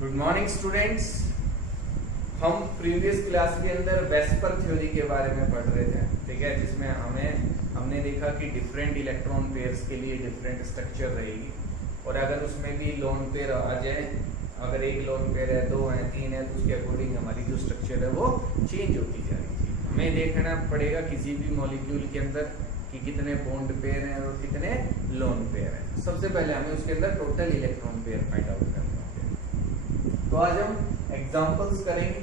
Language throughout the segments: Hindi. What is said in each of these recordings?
Good morning students. हम प्रीवियस क्लास के अंदर वेस्पर थ्योरी के बारे में पढ़ रहे थे, ठीक है, जिसमें हमने देखा कि डिफरेंट इलेक्ट्रॉन पेयर्स के लिए डिफरेंट स्ट्रक्चर रहेगी और अगर उसमें भी लोन पेयर आ जाए, अगर एक लोन पेयर है, दो है, तीन है, तो उसके अकॉर्डिंग हमारी जो स्ट्रक्चर है वो चेंज होती जाएगी। हमें देखना पड़ेगा किसी भी मॉलिक्यूल के अंदर कि कितने बॉन्ड पेयर हैं और कितने लोन पेयर हैं। सबसे पहले हमें उसके अंदर total electron pair find out करना होगा। तो आज हम एग्जांपल्स करेंगे।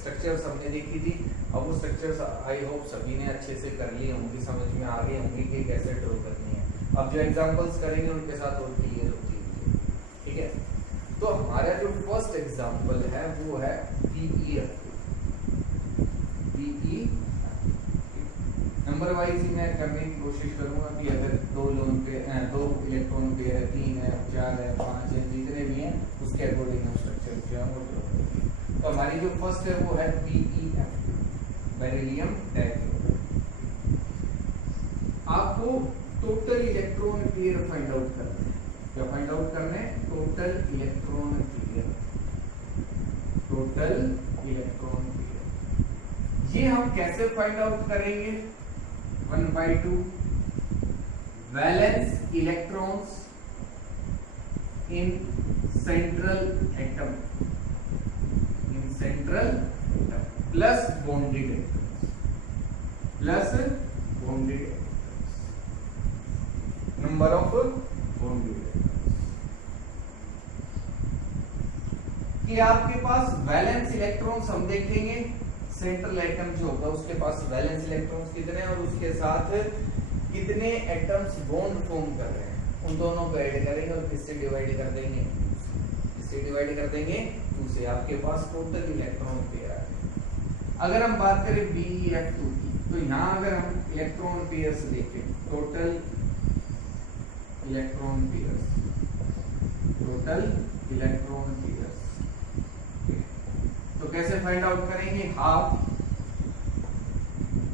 स्ट्रक्चर्स हमने देखी थी, अब वो स्ट्रक्चर्स आई होप सभी ने अच्छे से कर ली होंगी, समझ में आ गई होंगी कि कैसे ड्रॉ करनी है। अब जो एग्जांपल्स करेंगे उनके साथ और क्लियर होती है, ठीक है। तो हमारा जो फर्स्ट एग्जांपल है वो है PEF। नंबर वाइज ही मैं करने की कोशिश करूंगा कि अगर दो इलेक्ट्रॉन पेयर है, 3 है, 4 है, 5 है, जितने भी हैं उसके अकॉर्डिंग हम स्ट्रक्चर जो है वो ड्रॉ करेंगे। तो हमारी जो फर्स्ट है वो है PEF, बेरिलियम डाइक्लोराइड। आपको total electron pair find out करना है। क्या फाइंड आउट करना है? Total electron pair. Total electron pair ये हम कैसे फाइंड आउट करेंगे? 1/2 valence electrons in central atom plus bonded number of bonded कि आपके पास वैलेंस इलेक्ट्रॉन्स हम देखेंगे। सेंट्रल एटम जो होगा उसके पास वैलेंस इलेक्ट्रॉन्स कितने हैं और उसके साथ कितने एटम्स बॉन्ड फॉर्म कर रहे हैं, उन दोनों को ऐड करेंगे और किससे डिवाइड कर देंगे? किससे डिवाइड कर देंगे? 2 से। आपके पास टोटल इलेक्ट्रॉन पेयर आ गए। अगर हम बात करें BeF2 की, तो यहाँ अगर हम इलेक्ट्रॉन पेयर्स देखें, टोटल इलेक्ट्रॉन पेयर्स, तो कैसे फाइंड आउट करेंगे? हाफ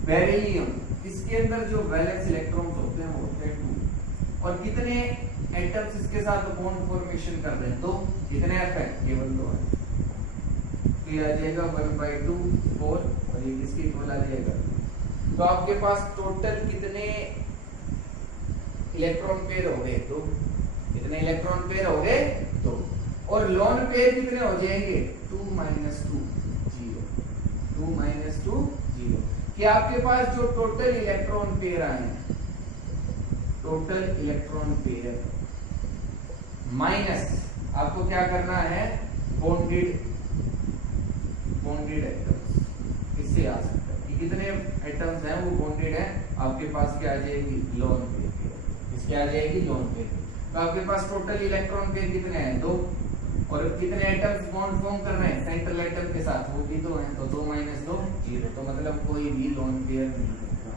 बेरिलियम, इसके अंदर जो वैलेंस इलेक्ट्रॉन्स होते हैं वो होते हैं 2 और कितने एटम्स इसके साथ बॉन्ड फॉर्मेशन कर रहे हैं? तो कितने एफ है? केवल 2 है। तो ये आ जाएगा 1/2 4 और ये किसके इक्वल आ जाएगा? तो आपके पास टोटल कितने इलेक्ट्रॉन पेयर हो गए? 2। कितने इलेक्ट्रॉन पेयर हो गए? 2। और लोन पेयर कितने हो जाएंगे? 2 - 2 0। 2 - 2 0 कि आपके पास जो टोटल इलेक्ट्रॉन पेयर आए हैं, टोटल इलेक्ट्रॉन पेयर माइनस आपको क्या करना है? Bonded atoms. इससे आ सकता है कि कितने एटम्स हैं वो बॉन्डेड है। आपके पास क्या आ जाएगी? Lone pair. इसके आ जाएगी लोन पेयर। तो आपके पास टोटल इलेक्ट्रॉन पेयर कितने हैं? 2 और कितने एटम्स बॉन्ड फॉर्म कर रहे हैं सेंट्रल एटम के साथ? वो भी 2 हैं। तो 2 - 2 0। तो मतलब कोई भी लोन पेयर नहीं होगा।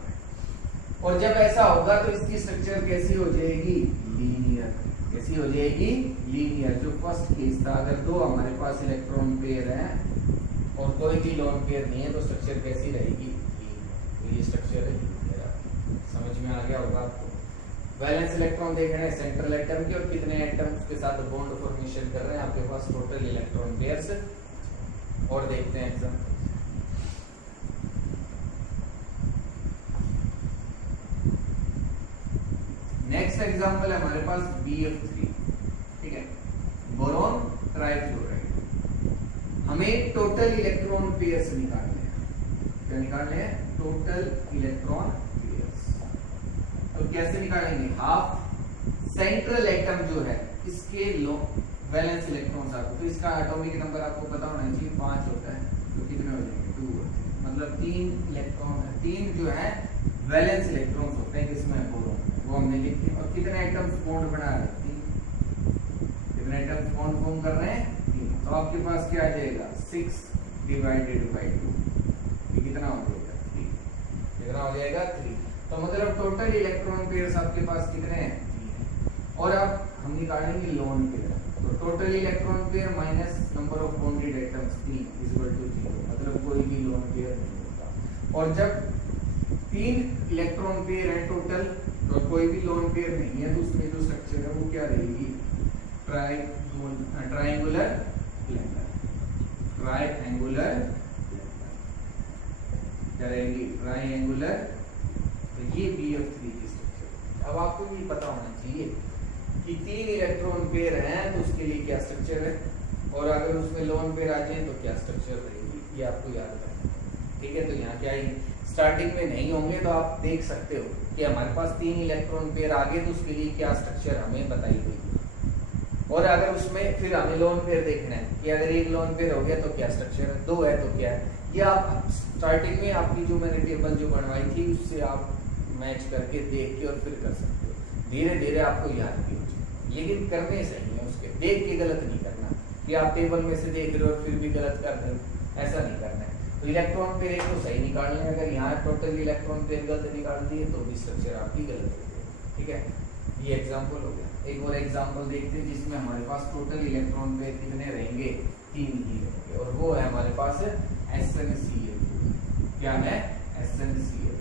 और जब ऐसा होगा तो इसकी स्ट्रक्चर कैसी हो जाएगी? लीनियर। कैसी हो जाएगी? लीनियर। जो फर्स्ट केस था, अगर 2 हमारे पास इलेक्ट्रॉन पेयर है और कोई भी लोन पेयर नहीं है तो स्ट्रक्चर कैसी रहेगी? तो ये स्ट्रक्चर है लीनियर। समझ में आ गया होगा आपको। वैलेंस इलेक्ट्रॉन देख रहे हैं सेंट्रल एटम के और कितने एटम्स के साथ बॉन्ड फॉर्मेशन कर रहे हैं आपके पास टोटल इलेक्ट्रॉन पेयर्स। और देखते हैं एग्जांपल। नेक्स्ट एग्जांपल है हमारे पास BF3, ठीक है, बोरॉन ट्राइक्लोराइड। हमें टोटल इलेक्ट्रॉन पेयर्स निकालने हैं। क्या निकालने हैं? Total electron pairs. तो कैसे निकालेंगे? हाफ सेंट्रल एटम जो है इसके वैलेंस इलेक्ट्रॉन्स आपको, तो इसका एटॉमिक नंबर आपको पता होना चाहिए 5 होता है। तो कितने हो जाएंगे? 2 होते हैं। मतलब 3 इलेक्ट्रॉन है, 3 जो है वैलेंस इलेक्ट्रॉन्स होते हैं किसमें? बोरॉन। वो हमने लिखे। और कितने एटम्स बॉन्ड बना रहे हैं? 3। कितने एटम्स बॉन्ड फॉर्म कर रहे हैं? 3। तो आपके पास क्या आ जाएगा? 6 / 2। ये कितना हो जाएगा? 3। कितना हो जाएगा? 3। तो मतलब टोटल इलेक्ट्रॉन पेयर्स आपके पास कितने हैं? 3। और अब हम निकालेंगे लोन पेयर। तो total electron pair minus number of bonded atoms 3 = 0। मतलब कोई भी लोन पेयर नहीं होता। और जब 3 इलेक्ट्रॉन पेयर है टोटल तो कोई भी लोन पेयर नहीं है, तो उसमें जो स्ट्रक्चर है वो क्या रहेगी? ट्रायंगुलर ट्रायंगुलर क्या रहेगी, ट्रायंगुलर। तो ये BF3 की स्ट्रक्चर। अब आपको ये पता होना चाहिए कि 3 इलेक्ट्रॉन पेयर हैं तो उसके लिए क्या स्ट्रक्चर है, और अगर उसमें लोन पेयर आ जाए तो क्या स्ट्रक्चर रहेगी, ये आपको याद रखना है। ठीक है, तो यहाँ क्या है, स्टार्टिंग में नहीं होंगे तो आप देख सकते हो कि हमारे पास 3 इलेक्ट्रॉन पेयर आ गए तो उसके लिए क्या स्ट्रक्चर हमें बताई गई, और अगर उसमें फिर हमें लोन पेयर देखना है कि अगर एक लोन पेयर हो गया तो क्या स्ट्रक्चर है, 2 है तो क्या है। ये आप स्टार्टिंग में आपकी जो मैंने टेबल जो बनवाई थी उससे आप मैच करके देख के और फिर कर सकते हो। धीरे धीरे आपको याद भी हो जाए, लेकिन करने सही है उसके, देख के गलत नहीं करना कि आप टेबल में से देख रहे हो और फिर भी गलत कर रहे हो, ऐसा नहीं करना है। तो इलेक्ट्रॉन पेयर एक तो सही निकालने, अगर यहाँ टोटल इलेक्ट्रॉन पेयर गलत निकाल दिए तो भी स्ट्रक्चर आपकी गलत हो गई। ठीक है, ये एग्जाम्पल हो गया। एक और एग्जाम्पल देखते हैं जिसमें हमारे पास टोटल इलेक्ट्रॉन पेयर कितने रहेंगे, 3 ही रहेंगे, और वो है हमारे पास SnCl। क्या है, SnCl।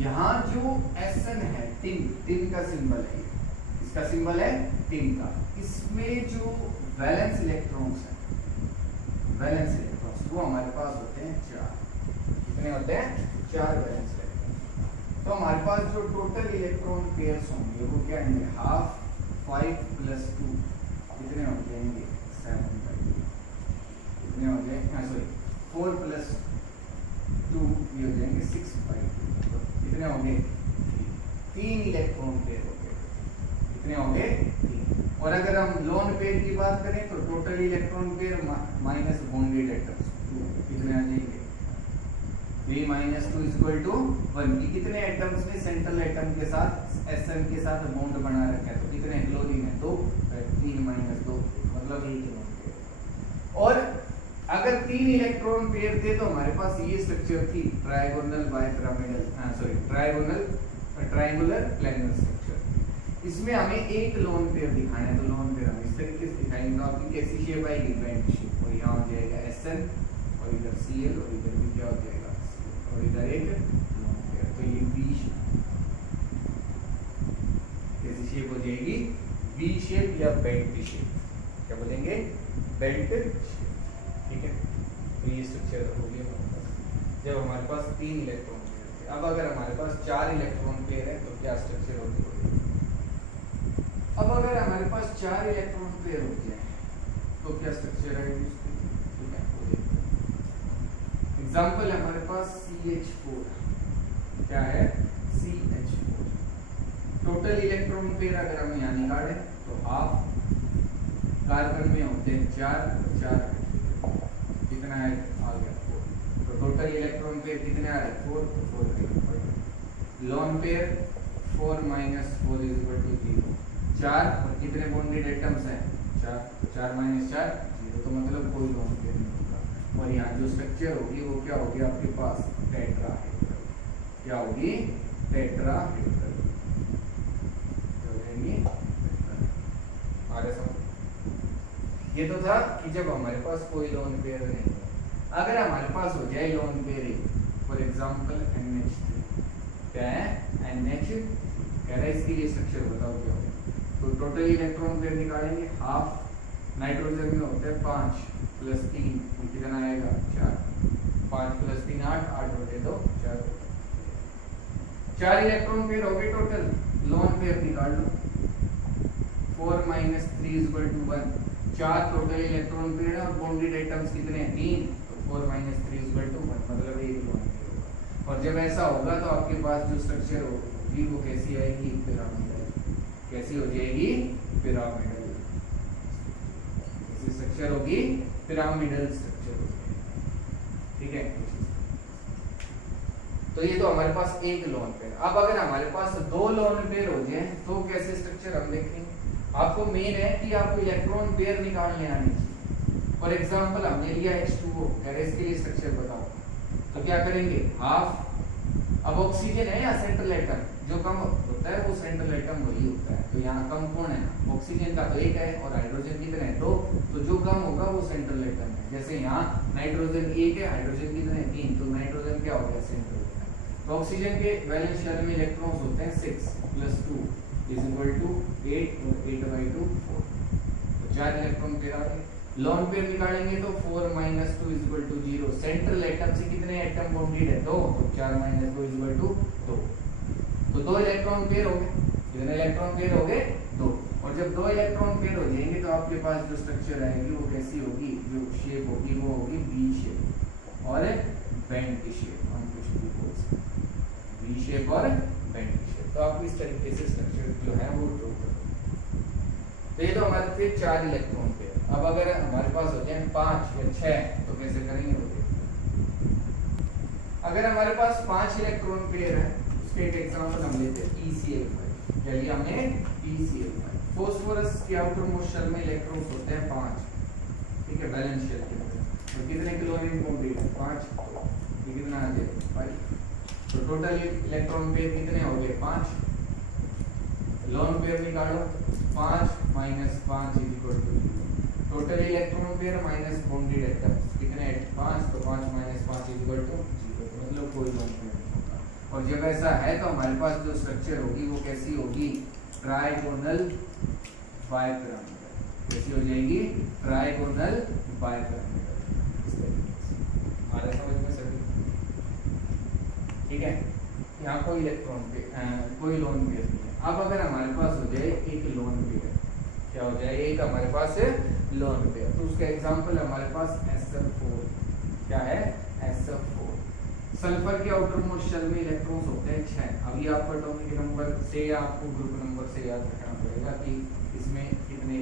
यहाँ जो Sn है, टिन का सिंबल है, इसका सिंबल है टिन का। इसमें जो वैलेंस इलेक्ट्रॉन्स है, वैलेंस इलेक्ट्रॉन्स वो हमारे पास होते हैं 4। कितने होते हैं, 4 वैलेंस इलेक्ट्रॉन्स। तो हमारे पास जो टोटल इलेक्ट्रॉन पेयर्स होंगे वो क्या होंगे, हाफ 5 + 2 कितने हो जाएंगे, 7/2। कितने हो जाएंगे, सॉरी 4 + 2 ये हो जाएंगे 6/2। कितने होंगे, 3 इलेक्ट्रॉन पेयर हो गए। कितने होंगे, 3। और अगर हम लोन पेयर की बात करें तो total electron pair minus bonded atoms 2 कितने आ जाएंगे, 3 - 2 = 1। ये कितने एटम्स ने सेंट्रल एटम के साथ Sn के साथ बॉन्ड बना रखा है, तो कितने क्लोरीन है, 2। 3 - 2 मतलब 1 इलेक्ट्रॉन पेयर। और अगर 3 इलेक्ट्रॉन पेयर थे तो हमारे पास ये स्ट्रक्चर थी, trigonal bipyramidal, sorry triangular planar structure. इसमें हमें एक लोन पेयर दिखाना है, तो लोन पेयर हम इस तरीके से दिखाएंगे। तो आपकी कैसी शेप आएगी, बेंट शेप, और यहाँ हो जाएगा Sn, और इधर Cl, और इधर भी क्या हो जाएगा, और इधर एक लोन पेयर। तो ये V शेप, कैसी शेप हो जाएगी, V शेप या बेल्ट शेप। क्या बोलेंगे, बेल्ट शेप। ठीक है, तो ये स्ट्रक्चर हो गया जब हमारे पास 3 इलेक्ट्रॉन पेयर थे। अब अगर हमारे पास 4 इलेक्ट्रॉन पेयर है तो क्या स्ट्रक्चर होगी। अब अगर हमारे पास 4 इलेक्ट्रॉन पेयर हो जाए तो क्या स्ट्रक्चर है उसकी। ठीक है, एग्जांपल है हमारे पास CH4। क्या है, CH4। टोटल इलेक्ट्रॉन पेयर अगर हम यहाँ निकालें तो हाफ, कार्बन में होते हैं 4 कितना है, आ गया 4। तो टोटल इलेक्ट्रॉन पेयर कितने आ रहे, 4। तो 4 लोन पेयर 4 - 4 = 0। 4 और कितने बॉन्डेड एटम्स हैं, 4। तो 4 - 4 0, तो मतलब कोई लोन पेयर नहीं होगा। और यहाँ जो स्ट्रक्चर होगी वो क्या होगी आपके पास, टेट्राहेड्रल। क्या होगी, टेट्राहेड्रल हो जाएंगी। ये तो था कि जब हमारे पास कोई लोन पेयर नहीं है। अगर हमारे पास हो जाए lone pair, for example NH3। क्या है, NH, कह रहा है इसके लिए स्ट्रक्चर बताओ क्या होगा। तो टोटल इलेक्ट्रॉन पेयर निकालेंगे, हाफ नाइट्रोजन में होते हैं 5 + 3 कितना आएगा, 4। 5 + 3 8 होते तो 4। 4 इलेक्ट्रॉन पेयर हो गए टोटल, लोन पेयर निकाल लो। 4 - 3 = 1। 4 टोटल इलेक्ट्रॉन पेयर है और बॉन्डेड एटम्स कितने हैं, 3। तो 4 - 3 = 1, मतलब एक लोन पेयर होगा। और जब ऐसा होगा तो आपके पास जो स्ट्रक्चर होगी वो कैसी आएगी, पिरामिडल। कैसी हो जाएगी, पिरामिडल। कैसी स्ट्रक्चर होगी, पिरामिडल स्ट्रक्चर होगी। ठीक है, तो ये तो हमारे पास एक लोन पेयर। अब अगर हमारे पास 2 लोन पेयर हो जाए तो कैसे स्ट्रक्चर हम देखेंगे। आपको मेन है कि आपको इलेक्ट्रॉन पेयर निकालने आनी चाहिए। फॉर एग्जांपल हमने लिया H2O, कह रहे इसके लिए स्ट्रक्चर बताओ। तो क्या करेंगे, हाफ। अब ऑक्सीजन है या सेंट्रल एटम, जो कम होता है वो सेंट्रल एटम वही होता है। तो यहाँ कम कौन है, ऑक्सीजन का तो 1 है, और हाइड्रोजन कितने हैं, 2। तो जो कम होगा वो सेंट्रल एटम है। जैसे यहाँ नाइट्रोजन 1 है, हाइड्रोजन कितने, 3। तो नाइट्रोजन क्या हो गया, सेंट्रल एटम। तो ऑक्सीजन के वैलेंस शेल में इलेक्ट्रॉन्स होते हैं 6 + 2 = 8, और 8/2 4। तो 4 इलेक्ट्रॉन पेयर आ गए। लोन पेयर निकालेंगे तो 4 - 2 = 0। सेंट्रल एटम से कितने एटम बॉन्डेड है? 2, तो 4 - 2 = 2। तो 2 इलेक्ट्रॉन पेयर हो गए। कितने इलेक्ट्रॉन पेयर हो गए? 2। और जब 2 इलेक्ट्रॉन पेयर हो जाएंगे तो आपके पास जो स्ट्रक्चर आएगी वो कैसी होगी? जो शेप होगी वो होगी वी शेप और बेंड की शेप। हम कुछ भी बोल सकते हैं, वी शेप और बेंड की शेप। तो आप इस तरीके से स्ट्रक्चर जो है वो ड्रॉ करो। तो ये तो हमारे थे 4 इलेक्ट्रॉन पेयर। अब अगर हमारे पास हो जाए 5 या 6 तो कैसे करेंगे वो देखते हैं। अगर हमारे पास 5 इलेक्ट्रॉन पेयर है, उसके एक एग्जांपल हम लेते हैं PCl5। क्या लिया हमने? PCl5। फास्फोरस के आउटर मोस्ट शेल में इलेक्ट्रॉन्स होते हैं 5, ठीक है, वैलेंस शेल के अंदर। तो कितने क्लोरीन बॉन्डेड है? 5। तो ये कितना आ जाएगा? 5। तो टोटल इलेक्ट्रॉन पेयर कितने हो गए? 5। लोन पेयर निकालो, 5 - 5 = 0। Total electron pair minus bonded atoms कितने हैं? 5। तो 5 - 5 = 0। मतलब कोई लोन पेयर नहीं होगा। और जब ऐसा है तो हमारे पास जो स्ट्रक्चर होगी वो कैसी होगी? Trigonal bipyramidal. कैसी हो जाएगी? Trigonal bipyramidal. इस तरीके से हमारे समझ में सभी, ठीक है। यहाँ कोई इलेक्ट्रॉन पे कोई लोन पेयर नहीं है। अब अगर हमारे पास हो जाए एक लोन पेयर, क्या हो जाए? एक हमारे पास है लोन पेयर, तो उसका एग्जांपल हमारे पास SF4। क्या है? SF4। सल्फर के आउटर मोस्ट शेल में इलेक्ट्रॉन्स होते हैं 6। अभी आपको एटॉमिक नंबर से या आपको ग्रुप नंबर से याद रखना पड़ेगा कि इसमें कितने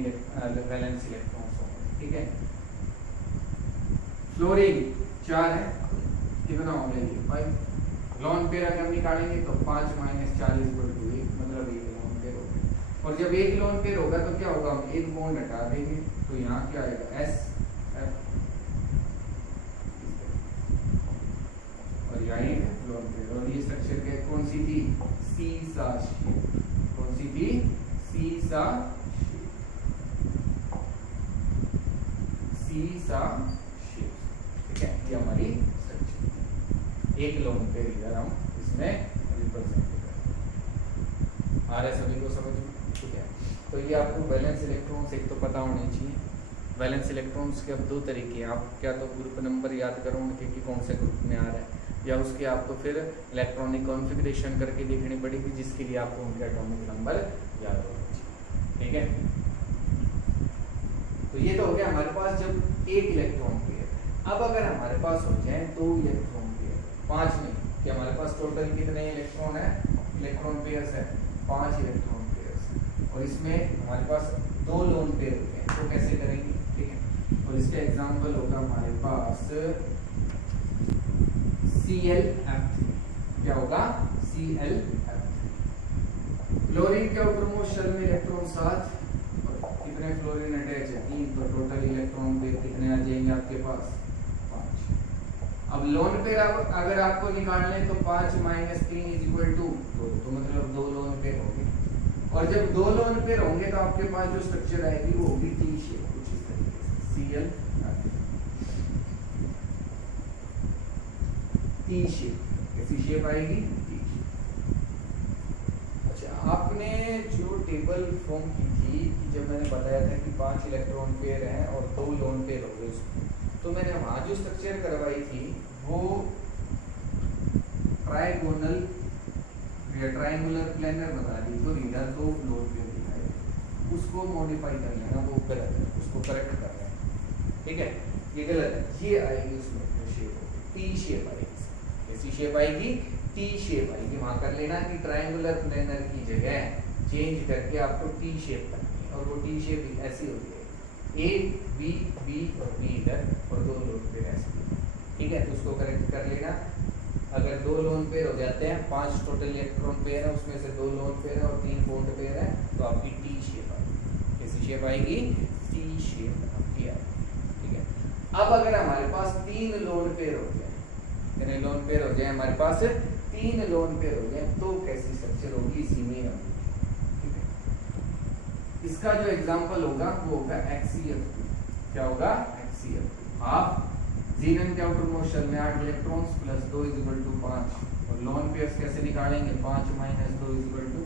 वैलेंस इलेक्ट्रॉन्स होंगे, ठीक है। फ्लोरीन 4 है, कितना हो गया? 5। लोन पेयर अगर हम निकालेंगे तो 5 - 4 = 1, मतलब एक लोन पेयर होगा। और जब एक लोन पेयर होगा तो क्या होगा? हम एक बॉन्ड हटा देंगे तो यहाँ क्या आएगा? SF और यहाँ एक लोन पेयर। और ये स्ट्रक्चर के कौन सी थी? सीसा शेप। कौन सी थी? सीसा शेप। सीसा शेप, ठीक है। ये हमारी स्ट्रक्चर, एक लोन पेयर इधर हम इसमें रिप्रेजेंट करें। आ रहा है सभी को समझ में? ठीक है। तो ये आपको वैलेंस इलेक्ट्रॉन्स एक तो पता होने चाहिए। वैलेंस इलेक्ट्रॉन्स के अब 2 तरीके हैं। आप क्या तो ग्रुप नंबर याद करो उनके कि कौन से ग्रुप में आ रहा है, या उसके आपको फिर इलेक्ट्रॉनिक कॉन्फ़िगरेशन करके देखनी पड़ेगी, जिसके लिए आपको उनके एटॉमिक नंबर याद होना चाहिए, ठीक है। तो ये तो हो गया हमारे पास जब एक इलेक्ट्रॉन पेयर। अब अगर हमारे पास हो जाए 2 इलेक्ट्रॉन पेयर, 5 नहीं, कि हमारे पास टोटल कितने इलेक्ट्रॉन है? इलेक्ट्रॉन पेयर्स है 5 इलेक्ट्रॉन पेयर्स, और इसमें हमारे पास 2 लोन पेयर होते हैं। तो कैसे करेंगे, ठीक है। और इसका एग्जांपल होगा हमारे पास ClF3। क्या होगा? ClF3। फ्लोरीन के आउटर मोस्ट शेल में इलेक्ट्रॉन 7, कितने फ्लोरीन अटैच है? 3। तो टोटल इलेक्ट्रॉन पेयर कितने आ जाएंगे आपके पास? 5। अब लोन पेयर अगर आपको निकालने तो 5 - 3 = 2, तो मतलब 2 लोन पेयर होंगे। और जब 2 लोन पेयर होंगे तो आपके पास जो स्ट्रक्चर आएगी वो होगी टी शेप, कुछ इस तरीके से। ClF3 T shape. कैसी शेप आएगी? T shape. अच्छा, आपने जो टेबल फॉर्म की थी कि जब मैंने बताया था कि 5 इलेक्ट्रॉन पेयर हैं और 2 लोन पेयर हो गए उसमें, तो मैंने वहां जो स्ट्रक्चर करवाई थी वो ट्राइगोनल या ट्रायंगुलर प्लेनर बता दी, तो इधर 2 लोन पेयर दिखाए। उसको मॉडिफाई कर लेना, वो गलत है, उसको करेक्ट कर रहे हैं, ठीक है। ये गलत है। ये आएगी उसमें शेप टी शेप आएगी। कैसी शेप आएगी? टी शेप आएगी। वहां कर लेना कि ट्रायंगुलर प्लेनर की जगह चेंज करके आपको टी शेप करनी है, और वो टी शेप ऐसी होती है A B B और B इधर, और 2 लोन पेयर ऐसे, ठीक है। तो उसको करेक्ट कर लेना। अगर 2 लोन पेयर हो जाते हैं, 5 टोटल इलेक्ट्रॉन पेयर है, उसमें से 2 लोन पेयर है और 3 बॉन्ड पेयर है, तो आपकी टी शेप आएगी। कैसी शेप आएगी? टी शेप आपकी आएगी, ठीक है। अब अगर हमारे पास 3 लोन पेयर हो जाए, कितने लोन पेयर हो जाए? हमारे पास 3 लोन पेयर हो जाए, तो कैसी स्ट्रक्चर होगी? इसी में होगी, ठीक है। इसका जो एग्जांपल होगा वो होगा HCl2। क्या होगा? HCl2। आप जीवन के आउटर मोस्ट शेल में 8 इलेक्ट्रॉन्स प्लस 2 = 5, और लोन पेयर्स कैसे निकालेंगे? 5 - 2 = 2,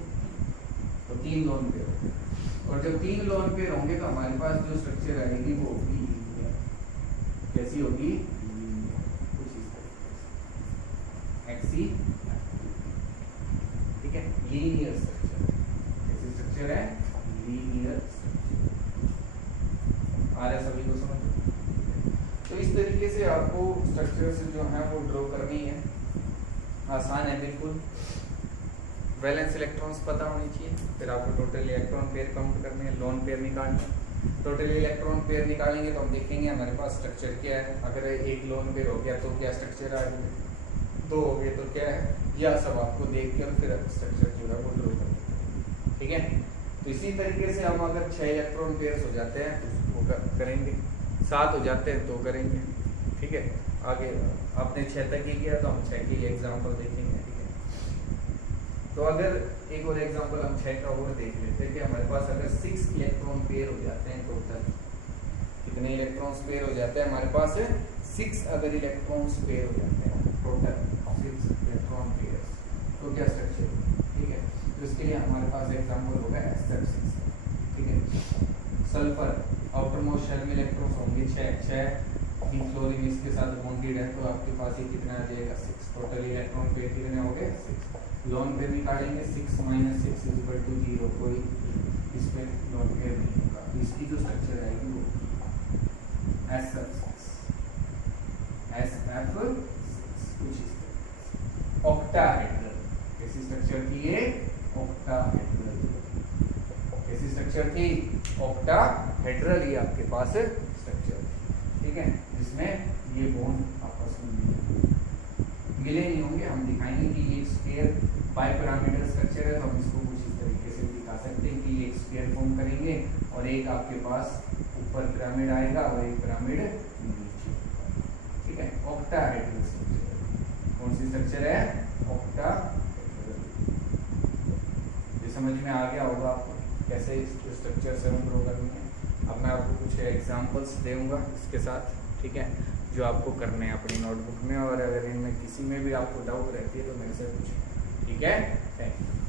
तो 3 लोन पेयर होते हैं। और जब 3 लोन पेयर होंगे तो हमारे पास जो स्ट्रक्चर आएगी वो होगी लीनियर। कैसी होगी? लीनियर। कुछ इस तरीके से XC, ठीक है, लीनियर स्ट्रक्चर। कैसी स्ट्रक्चर है? Linear structure. आ रहा है सभी को समझ? तो इस तरीके से आपको स्ट्रक्चर्स जो हैं वो ड्रॉ करनी है। आसान है बिल्कुल। वैलेंस इलेक्ट्रॉन्स पता होनी चाहिए, फिर आपको टोटल इलेक्ट्रॉन पेयर काउंट करने हैं, लोन पेयर निकालने हैं। टोटल इलेक्ट्रॉन पेयर निकालेंगे तो हम देखेंगे हमारे पास स्ट्रक्चर क्या है। अगर एक लोन पेयर हो गया तो क्या स्ट्रक्चर आएगा, 2 हो गए तो क्या है, यह सब आपको देख कर फिर स्ट्रक्चर जो है वो ड्रॉ करेंगे। ठीक है, तो इसी तरीके से हम अगर 6 इलेक्ट्रॉन पेयर्स हो जाते हैं तो उसको करेंगे, 7 हो जाते हैं तो करेंगे। ठीक है, आगे आपने 6 तक ही किया तो हम 6 के लिए एग्जाम्पल देखेंगे। ठीक है, तो अगर एक और एग्जांपल हम 6 का और देख लेते हैं कि हमारे पास अगर 6 इलेक्ट्रॉन पेयर हो जाते हैं, टोटल कितने इलेक्ट्रॉन्स पेयर हो जाते हैं हमारे पास? 6 अगर इलेक्ट्रॉन्स पेयर हो जाते हैं, टोटल 6 इलेक्ट्रॉन पेयर, तो क्या स्ट्रक्चर? ठीक है, तो इसके लिए हमारे पास एग्जांपल होगा SF6। ठीक है, सल्फर आउटर मोस्ट शेल में इलेक्ट्रॉन्स होंगे 6 फ्लोरीन इसके साथ बॉन्डेड है, तो आपके पास ये कितना आ जाएगा? 6। टोटल इलेक्ट्रॉन पेयर कितने हो गए? 6। लोन पेयर निकालेंगे 6 - 6 = 0, कोई इस पे लोन पेयर नहीं होगा। तो इसकी जो स्ट्रक्चर आएगी वो SF6 कुछ इस तरह ऑक्टाहेड्रल। कैसी स्ट्रक्चर थी ये? ऑक्टाहेड्रल। कैसी स्ट्रक्चर थी? ऑक्टाहेड्रल। ये आपके पास स्ट्रक्चर, ठीक है, जिसमें ये बॉन्ड आपस में मिले नहीं होंगे। हम दिखाएंगे कि ये स्फीयर बाइपिरामिडल स्ट्रक्चर है, तो हम इसको कुछ इस तरीके से दिखा सकते हैं कि ये एक स्फीयर फॉर्म करेंगे और एक आपके पास ऊपर पिरामिड आएगा और एक पिरामिड नीचे। ठीक है, ऑक्टाहेड्रल स्ट्रक्चर। कौन सी स्ट्रक्चर है? ऑक्टाहेड्रल। ये समझ में आ गया होगा आपको कैसे स्ट्रक्चर से ड्रॉ करनी है। अब मैं आपको कुछ एग्जांपल्स दूंगा इसके साथ, ठीक है, जो आपको करने हैं अपनी नोटबुक में, और अगर इनमें किसी में भी आपको डाउट रहती है तो मेरे से पूछें। ठीक है, थैंक यू।